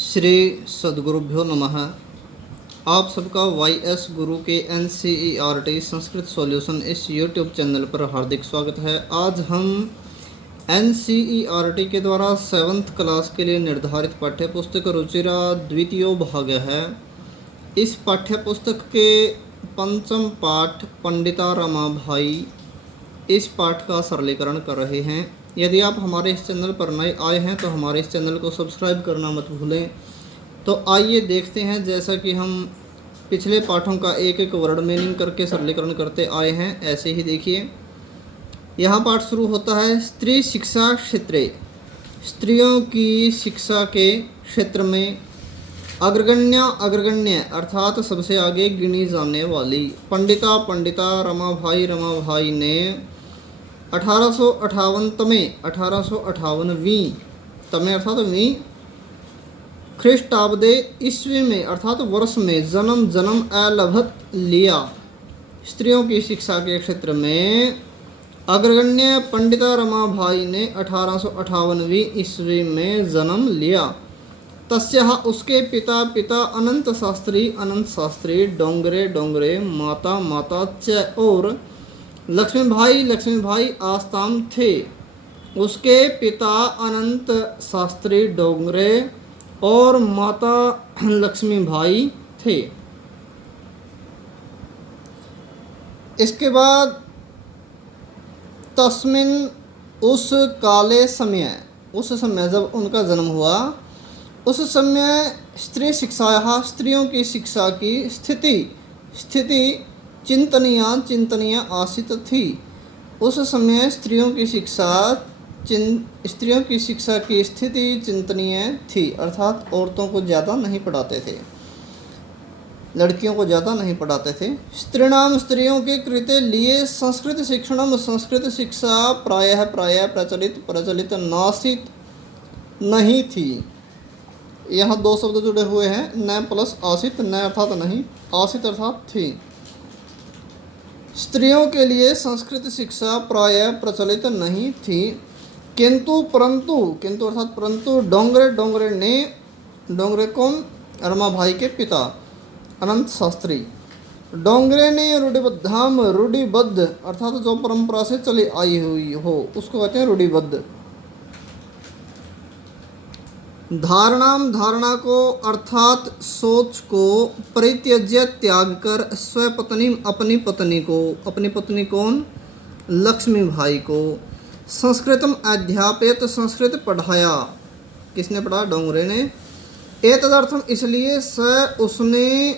श्री सद्गुरुभ्यो नमः। आप सबका YS गुरु के NCERT संस्कृत सॉल्यूशन इस YouTube चैनल पर हार्दिक स्वागत है। आज हम NCERT के द्वारा 7th क्लास के लिए निर्धारित पाठ्य पुस्तक रुचिरा द्वितीय भाग है। इस पाठ्य पुस्तक के पंचम पाठ पंडिता रमाभाई, इस पाठ का सरलीकरण कर रहे हैं। यदि आप हमारे इस चैनल पर नए आए हैं तो हमारे इस चैनल को सब्सक्राइब करना मत भूलें। तो आइए देखते हैं, जैसा कि हम पिछले पाठों का एक एक वर्ड मीनिंग करके सरलीकरण करते आए हैं, ऐसे ही देखिए। यहाँ पाठ शुरू होता है, स्त्री शिक्षा क्षेत्रे। स्त्रियों की शिक्षा के क्षेत्र में अग्रगण्य अर्थात सबसे आगे गिनी जाने वाली पंडिता रमाभाई ने 1858वीं अर्थात वीं ख्रीष्टाब्दे ईस्वी में अर्थात वर्ष में जन्म अलभत लिया। स्त्रियों की शिक्षा के क्षेत्र में अग्रगण्य पंडिता रमाभाई ने 1858वीं ईस्वी में जन्म लिया। तस्याः उसके पिता अनंत शास्त्री डोंगरे माता च और लक्ष्मी भाई आस्ताम थे। उसके पिता अनंत शास्त्री डोंगरे और माता लक्ष्मी भाई थे। इसके बाद तस्मिन उस काले समय, उस समय जब उनका जन्म हुआ, उस समय स्त्री शिक्षायाः स्त्रियों की शिक्षा की स्थिति चिंतनीय आसित थी। उस समय स्त्रियों की शिक्षा की स्थिति चिंतनीय थी, अर्थात औरतों को ज़्यादा नहीं पढ़ाते थे, लड़कियों को ज़्यादा नहीं पढ़ाते थे। स्त्रियों के कृते लिए संस्कृत शिक्षणम, संस्कृत शिक्षा प्रायः प्रचलित नासित नहीं थी। यहाँ दो शब्द जुड़े हुए हैं, न प्लस आसित, न अर्थात नहीं, आसित अर्थात थी। स्त्रियों के लिए संस्कृत शिक्षा प्रायः प्रचलित नहीं थी, किंतु अर्थात परंतु डोंगरे कौन? रमाभाई के पिता अनंत शास्त्री। डोंगरे ने रूढ़िबद्ध अर्थात जो परंपरा से चली आई हुई हो उसको कहते हैं रूढ़िबद्ध। धारणा को अर्थात सोच को परित्यज्य त्याग कर अपनी पत्नी कौन? लक्ष्मी भाई को संस्कृतम अध्यापयत, संस्कृत पढ़ाया। किसने पढ़ा? डोंगरे ने। एतदर्थम इसलिए उसने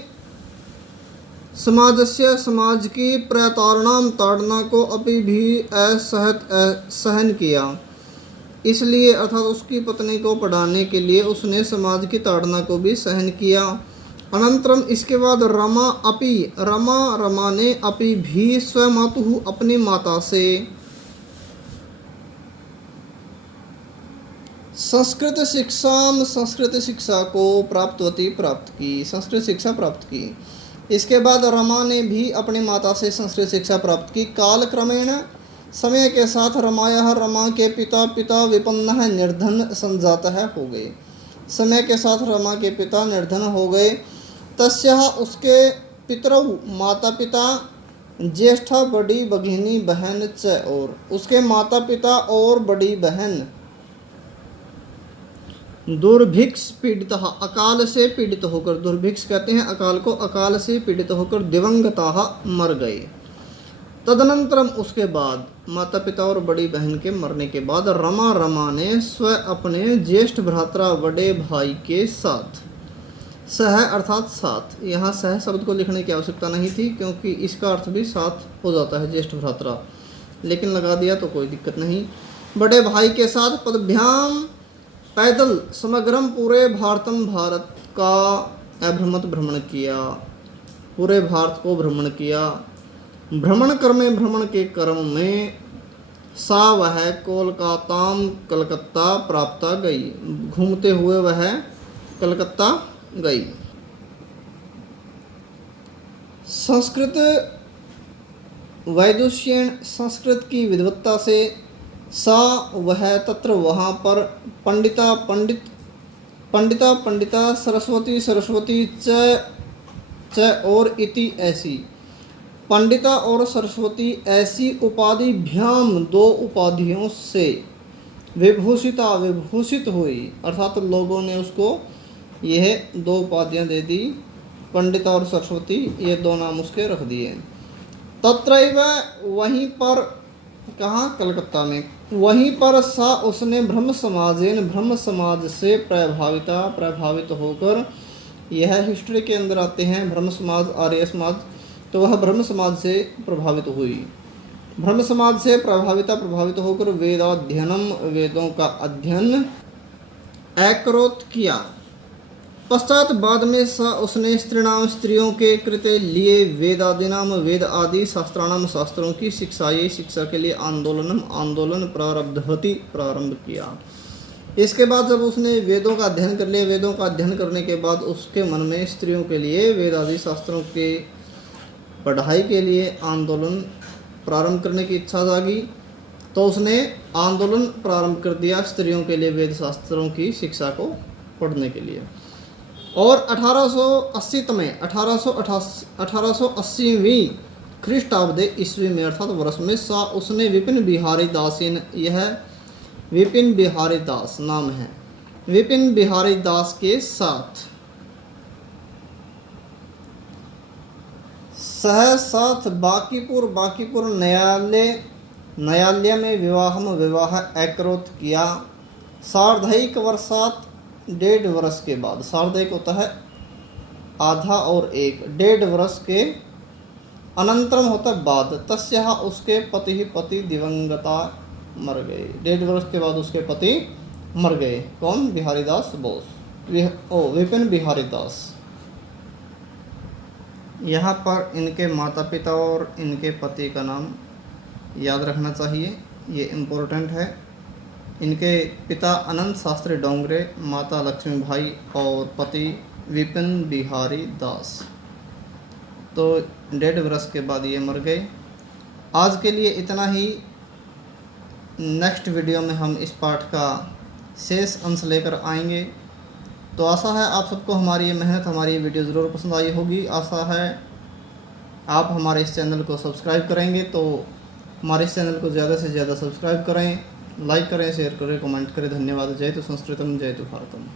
समाज की ताड़ना को अभी भी सहन किया। इसलिए अर्थात उसकी पत्नी को पढ़ाने के लिए उसने समाज की ताड़ना को भी सहन किया। अनंतरम इसके बाद रमा ने अपी भी स्वमातुः अपनी माता से संस्कृत शिक्षा को संस्कृत शिक्षा प्राप्त की। इसके बाद रमा ने भी अपनी माता से संस्कृत शिक्षा प्राप्त की। काल क्रमेण समय के साथ रमा के पिता विपन्न निर्धन संजातः हो गए। समय के साथ रमा के पिता निर्धन हो गए। तस्याः उसके पितरौ माता पिता ज्येष्ठा बड़ी भगिनी बहन च और उसके माता पिता और बड़ी बहन दुर्भिक्ष पीड़ित अकाल से पीड़ित होकर, दुर्भिक्ष कहते हैं अकाल को, अकाल से पीड़ित होकर दिवंगताः मर गए। तदनंतरम उसके बाद माता पिता और बड़ी बहन के मरने के बाद रमा ने अपने ज्येष्ठ भ्राता बड़े भाई के साथ, सह अर्थात साथ, यहाँ सह शब्द को लिखने की आवश्यकता नहीं थी क्योंकि इसका अर्थ भी साथ हो जाता है ज्येष्ठ भ्राता, लेकिन लगा दिया तो कोई दिक्कत नहीं। बड़े भाई के साथ पदभ्याम पैदल समग्रम पूरे भारत का अभ्रमत भ्रमण किया, पूरे भारत को भ्रमण किया। भ्रमण के क्रम में सा वह कलकत्ता प्राप्त गई, घूमते हुए वह कलकत्ता गई। संस्कृत वैदुष्येण, संस्कृत की विद्वत्ता से सा वह तत्र वहाँ पर पंडित पंडिता पंडिता, सरस्वती सरस्वती, च और इति ऐसी। पंडिता और सरस्वती ऐसी उपाधि भ्याम दो उपाधियों से विभूषिता विभूषित हुई, अर्थात लोगों ने उसको यह दो उपाधियां दे दी, पंडिता और सरस्वती, ये दो नाम उसके रख दिए। तत्रैव वहीं पर, कहाँ, कलकत्ता में, वहीं पर सा उसने ब्रह्म समाजेन ब्रह्म समाज से प्रभावित होकर, यह हिस्ट्री के अंदर आते हैं ब्रह्म समाज आर्य समाज, तो वह ब्रह्म समाज से प्रभावित हुई, ब्रह्म समाज से प्रभावित होकर वेदाध्ययनम वेदों का अध्ययन अकरोत किया। पश्चात बाद में स उसने स्त्रीणाम स्त्रियों के कृते लिए वेदादिनाम वेद आदि शास्त्राणाम शास्त्रों की शिक्षा के लिए आंदोलन प्रारंभ किया। इसके बाद जब उसने वेदों का अध्ययन कर लिया, वेदों का अध्ययन करने के बाद उसके मन में स्त्रियों के लिए वेद आदि शास्त्रों के पढ़ाई के लिए आंदोलन प्रारंभ करने की इच्छा जागी, तो उसने आंदोलन प्रारंभ कर दिया स्त्रियों के लिए वेद शास्त्रों की शिक्षा को पढ़ने के लिए। और 1880वीं ख्रीष्टाब्दे ईस्वी में, अर्थात वर्ष में, सा उसने विपिन बिहारी दासीन, यह विपिन बिहारी दास नाम है, विपिन बिहारी दास के साथ साथ बांकीपुर न्यायालय में विवाह अकरोत किया। सार्धैक वर्षात, 1.5 वर्ष के बाद, सार्धैक होता है आधा और एक, 1.5 वर्ष के अनंतरम होता है बाद, तस्या उसके पति दिवंगता मर गए, 1.5 वर्ष के बाद उसके पति मर गए। कौन? बिहारी दास बोस, विपिन बिहारी दास। यहाँ पर इनके माता पिता और इनके पति का नाम याद रखना चाहिए, ये इम्पोर्टेंट है। इनके पिता अनंत शास्त्री डोंगरे, माता लक्ष्मी भाई और पति विपिन बिहारी दास। तो 1.5 वर्ष के बाद ये मर गए। आज के लिए इतना ही। नेक्स्ट वीडियो में हम इस पाठ का शेष अंश लेकर आएंगे। तो आशा है आप सबको हमारी ये मेहनत, हमारी ये वीडियो ज़रूर पसंद आई होगी। आशा है आप हमारे इस चैनल को सब्सक्राइब करेंगे, तो हमारे इस चैनल को ज़्यादा से ज़्यादा सब्सक्राइब करें, लाइक करें, शेयर करें, कमेंट करें। धन्यवाद। जय तो संस्कृतम, जय तो भारतम।